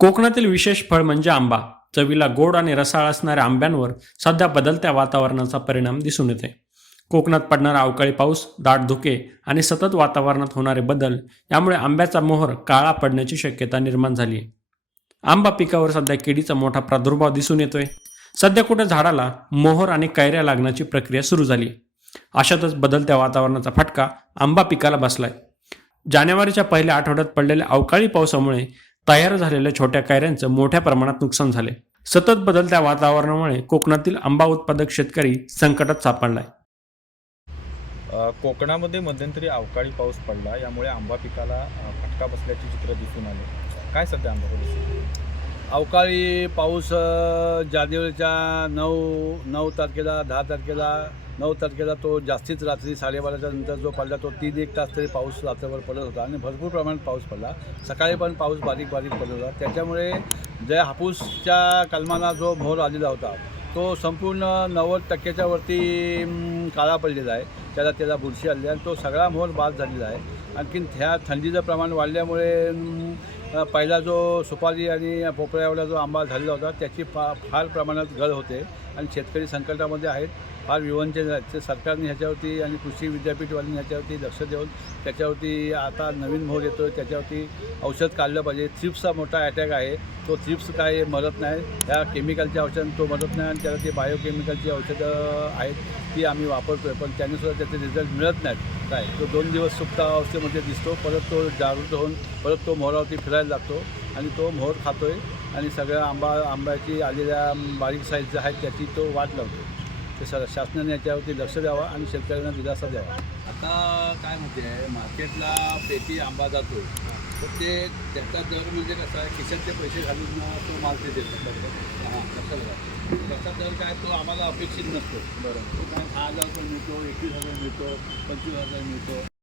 कोकणातील विशेष फळ म्हणजे आंबा. चवीला गोड आणि रसाळ असणाऱ्या आंब्यांवर सध्या बदलत्या वातावरणाचा परिणाम दिसून येते कोकणात पडणारा अवकाळी पाऊस दाट धुके आणि सतत वातावरणात होणारे बदल यामुळे आंब्याचा मोहर काळा पडण्याची शक्यता निर्माण झाली आहे आंबा पिकावर सध्या किडीचा मोठा प्रादुर्भाव दिसून येतोय. सध्या कुठे झाडाला मोहर आणि कैऱ्या लागण्याची प्रक्रिया सुरू झाली अशातच बदलत्या वातावरणाचा फटका आंबा पिकाला बसलाय. जानेवारीच्या पहिल्या आठवड्यात पडलेल्या अवकाळी पावसामुळे तयार झालेल्या छोट्या कायऱ्यांचं मोठ्या प्रमाणात नुकसान झाले. सतत बदलत्या वातावरणामुळे कोकणातील आंबा उत्पादक शेतकरी संकटात सापडलाय. आहे कोकणामध्ये मध्यंतरी अवकाळी पाऊस पडला यामुळे आंबा पिकाला फटका बसल्याचे चित्र दिसून आले. काय सध्या आंबा अवकाळी पाऊस जानेवारीच्या नऊ नऊ तारखेला दहा तारखेला नऊ तारखेला तो जास्तीच रात्री साडेबाराच्या नंतर जो पडला तो तीन एक तास तरी पाऊस रात्रभर पडत होता आणि भरपूर प्रमाणात पाऊस पडला. सकाळी पण पाऊस बारीक बारीक पडत होता. त्याच्यामुळे ज्या हापूसच्या कलमाला जो मोहर आलेला होता तो संपूर्ण नव्वद टक्क्याच्या वरती काळा पडलेला आहे. त्याला त्याला बुरशी आली आणि तो सगळा मोहर बाद झालेला आहे. आणखीन ह्या थंडीचं प्रमाण वाढल्यामुळे पहिला जो सुपारी आणि पोपळ्यावाला जो आंबा झालेला होता त्याची फा फार प्रमाणात गळ होते आणि शेतकरी संकटामध्ये आहेत. फार विवंचन आहेत सरकारने ह्याच्यावरती आणि कृषी विद्यापीठवाल्यांनी ह्याच्यावरती लक्ष देऊन त्याच्यावरती आता नवीन मोड येतो आहे त्याच्यावरती औषध काढलं पाहिजे. थ्रिप्सचा मोठा अटॅक आहे. तो थ्रिप्स काय मरत नाही. ह्या केमिकलच्या औषध तो मरत नाही आणि त्याला ते बायोकेमिकलची औषधं आहेत ती आम्ही वापरतो आहे पण त्यानुसार त्याचे रिझल्ट मिळत नाहीत. काय तो दोन दिवस सुप्त अवस्थेमध्ये दिसतो. परत तो जागृत होऊन परत तो मोहरावरती फिरायला लागतो आणि तो मोहर खातो आहे आणि सगळ्या आंबा आंब्याची आलेल्या बारीक साईज ज्या आहेत त्याची तो वाट लावतो. ते सर शासनाने याच्यावरती लक्ष द्यावा आणि शेतकऱ्यांना दिलासा द्यावा. आता काय म्हणते मार्केटला पेटी आंबा जातो तर ते त्याचा दर म्हणजे कसा आहे? खिशातले पैसे घालून तो माल ते देतात. हां लक्षात घ्या त्याचा दर काय? तो आम्हाला अपेक्षित नसतो. बरं तो काय दहा हजार रुपये मिळतो एकवीस हजार मिळतो पंचवीस हजार मिळतो.